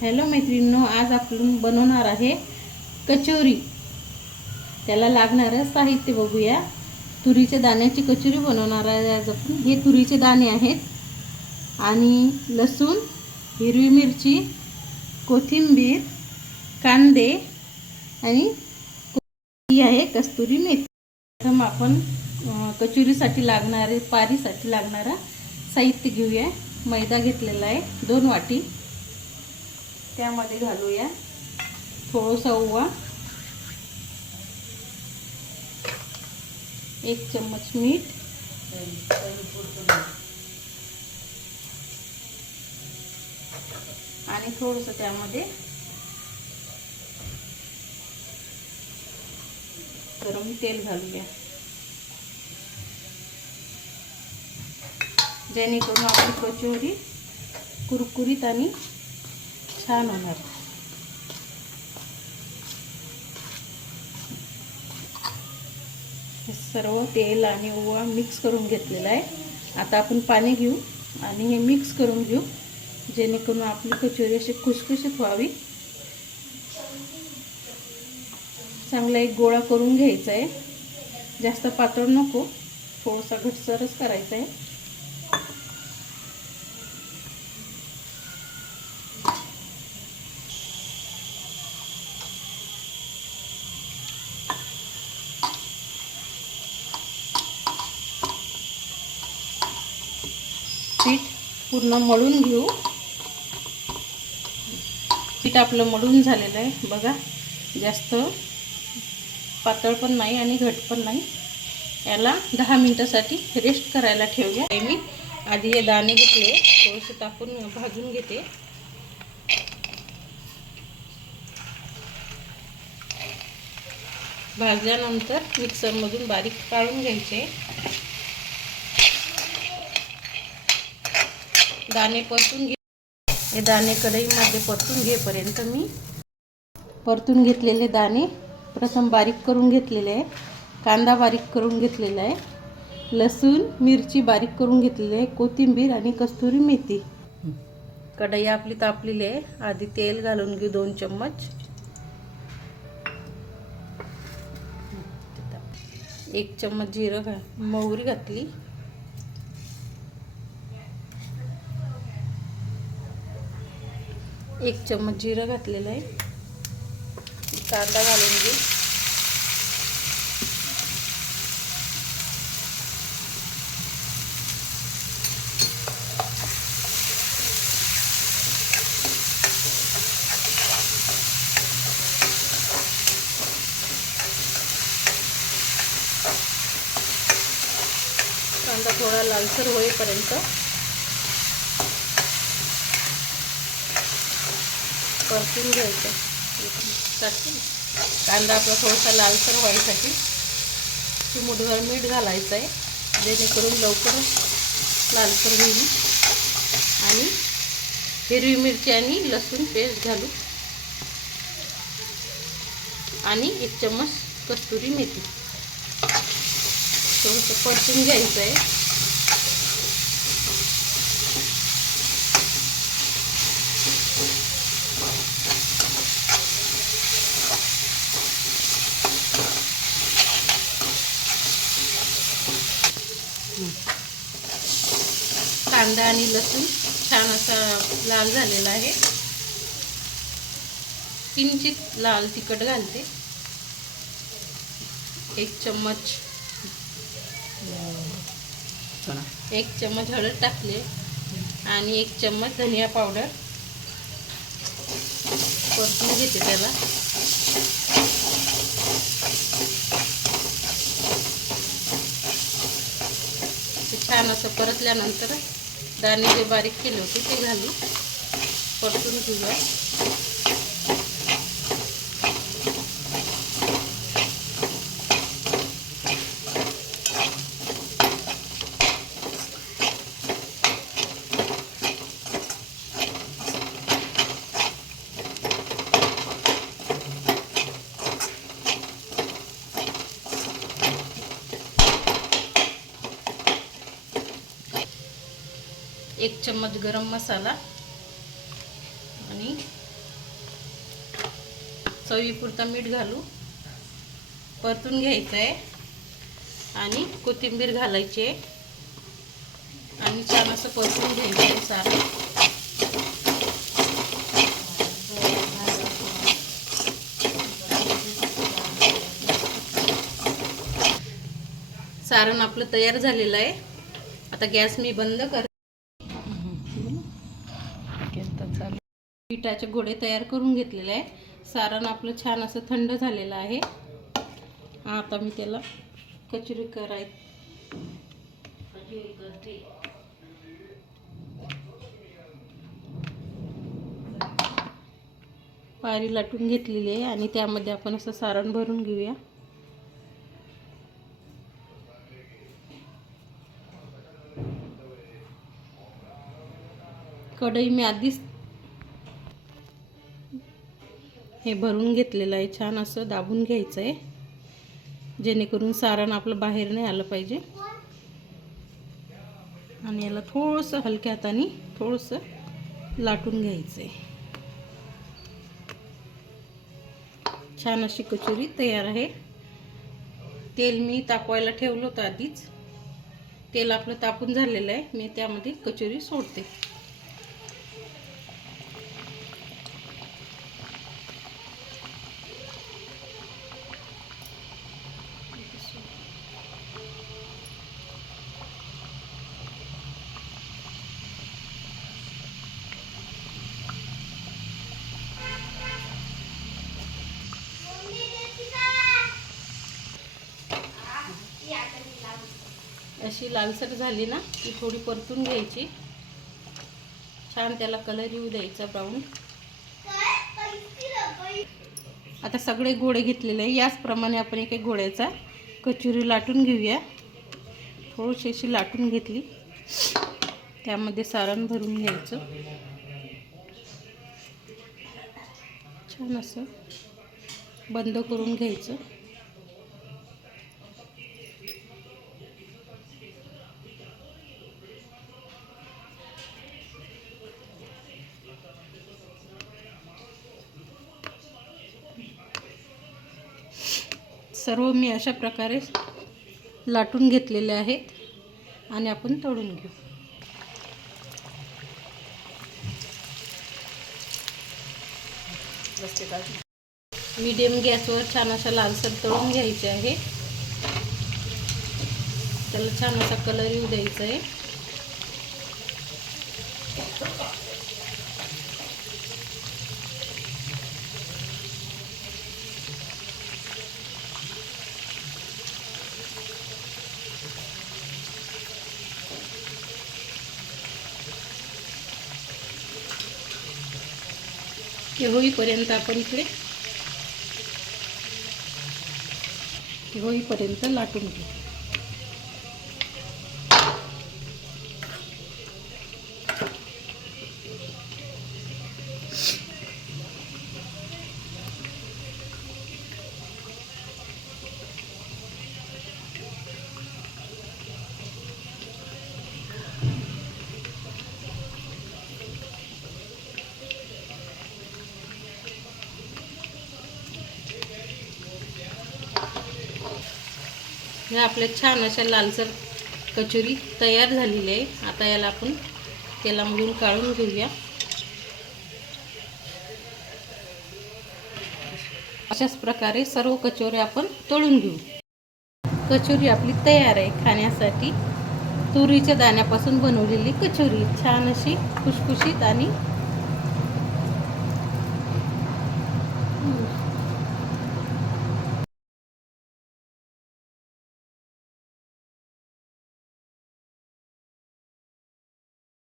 Hello मैत्रिणींनो आज आपण बनवणार आहे कचोरी. त्याला लागणारं साहित्य बघूया. तुरीच्या दाण्याची कचोरी बनवणार आहे आज आपण. हे तुरीचे दाणे आहेत. आणि लसूण हिरवी मिरची कोथिंबीर कांदे आणि ही आहे कस्तुरी मेथी. प्रथम आपण कचोरीसाठी लागणारे पारीसाठी लागणारा साहित्य घेऊया. मैदा घेतलेला आहे दोन वाटी. त्यामध्ये घालूया थोडंसं ओवा. एक चम्मच मीठ. आणि थोडंसं त्यामध्ये गरम तेल घालूया. जेणेकरून आपली कचोरी कुरकुरीत आणि छान होणार. हे सर्व तेल आणि ओवा मिक्स करून घेतलेला आहे. आता आपण पाणी घेऊ आणि हे मिक्स करून घेऊ जेणेकरून आपली कचोरी अशी खुसखुशीत व्हावी. चांगला एक गोळा करून घ्यायचा आहे. जास्त पातळ नको थोडासा घटसरच करायचा आहे. पीठ पूर्ण मळून घेऊ. पीठ आपलं मळून झालेलं आहे. बघा जास्त पातळ पण नाही आणि घट पण नाही. याला दहा मिनटासाठी रेस्ट करायला ठेवूया. मी. आधी हे दाणे घेतले. थोडेसे टाकून भाजून घेते. भाजल्यानंतर मिक्सरमधून बारीक काढून घ्यायचे. दाणे परतून घे. हे दाणे कढईमध्ये परतून घेपर्यंत मी परतून घेतलेले दाणे प्रथम बारीक करून घेतलेले आहे. कांदा बारीक करून घेतलेला आहे. लसूण मिरची बारीक करून घेतलेली आहे. कोथिंबीर आणि कस्तुरी मेथी. कढई आपली तापलेली आहे. आधी तेल घालून घेऊ दोन चम्मच. एक चम्मच जिरं घा मोहरी घातली. एक चम्मच जिरं घातलेलं आहे. कांदा घालून घेऊ कांदा थोडा लालसर होईपर्यंत परतून घ्यायचं. कांदा आपला थोडासा लालसर व्हायसाठी चिमूटभर मीठ घालायचं आहे जेणेकरून लवकर लालसर होईल. आणि हिरवी मिरची आणि लसूण पेस्ट घालू. आणि एक चम्मच कस्तुरी मेथी. थोडंसं परतून घ्यायचं आहे कांदा आणि लसूण छान असा लाल झालेला आहे. किंचित लाल तिखट घालते. एक चम्मच. एक चम्मच हळद टाकले आणि एक चम्मच धनिया पावडर. परतून घेते त्याला. छान असं परतल्यानंतर दाणे जे बारीक केले होते ते घालू. परतून घेऊया एक चम्मच गरम मसाला आणि चवीपुरता मीठ घालू. परतून घ्यायचं आहे आणि कोथिंबीर घालायची आहे. आणि छान असं परतून घ्यायचं आहे सारं सारण आपलं तयार झालेलं आहे. आता गॅस मी बंद कर पिठाचे गोळे तयार करून घेतलेले आहे सारण आपलं छान असं थंड झालेलं आहे. आता मी त्याला कचोरी कराय पारी लाटून घेतलेली आहे आणि त्यामध्ये आपण असं सारण भरून घेऊया. कढई मी आधीच हे भरून घेतलेलं आहे. छान असं दाबून घ्यायचं आहे जेणेकरून सारण आपलं बाहेर नाही आलं पाहिजे. आणि याला थोडंसं हलक्या हाताने थोडंसं लाटून घ्यायचं आहे छान अशी कचोरी तयार आहे. तेल मी तापवायला ठेवलं होतं आधीच. तेल आपलं तापून झालेलं आहे. मी त्यामध्ये कचोरी सोडते. अशी लालसर झाली ना ती थोडी परतून घ्यायची. छान त्याला कलर येऊ द्यायचा ब्राऊन आता सगळे गोळे घेतलेले याचप्रमाणे आपण एक एक गोळ्याचा कचुरी लाटून घेऊया. थोडीशी अशी लाटून घेतली. त्यामध्ये सारण भरून घ्यायचं. छान असं बंद करून घ्यायचं. सर्व मी अशा प्रकारे लाटून घेतलेले आहेत आणि आपण तळून घेऊ. मीडियम गॅसवर छान अशा लालसर तळून घ्यायचे आहे. त्याला छान असा कलर येऊ द्यायचा आहे. हे होईपर्यंत आपण इकडे होईपर्यंत लाटून घेऊ. हे आपल्या छान अशा लालसर कचोरी तयार झालेली आहे. आता याला आपण तेलामधून काढून घेऊया. अशाच प्रकारे सर्व कचोरी आपण तळून घेऊ. कचोरी आपली तयार आहे खाण्यासाठी. तुरीच्या दाण्यापासून बनवलेली कचोरी. छान अशी खुशखुशीत आणि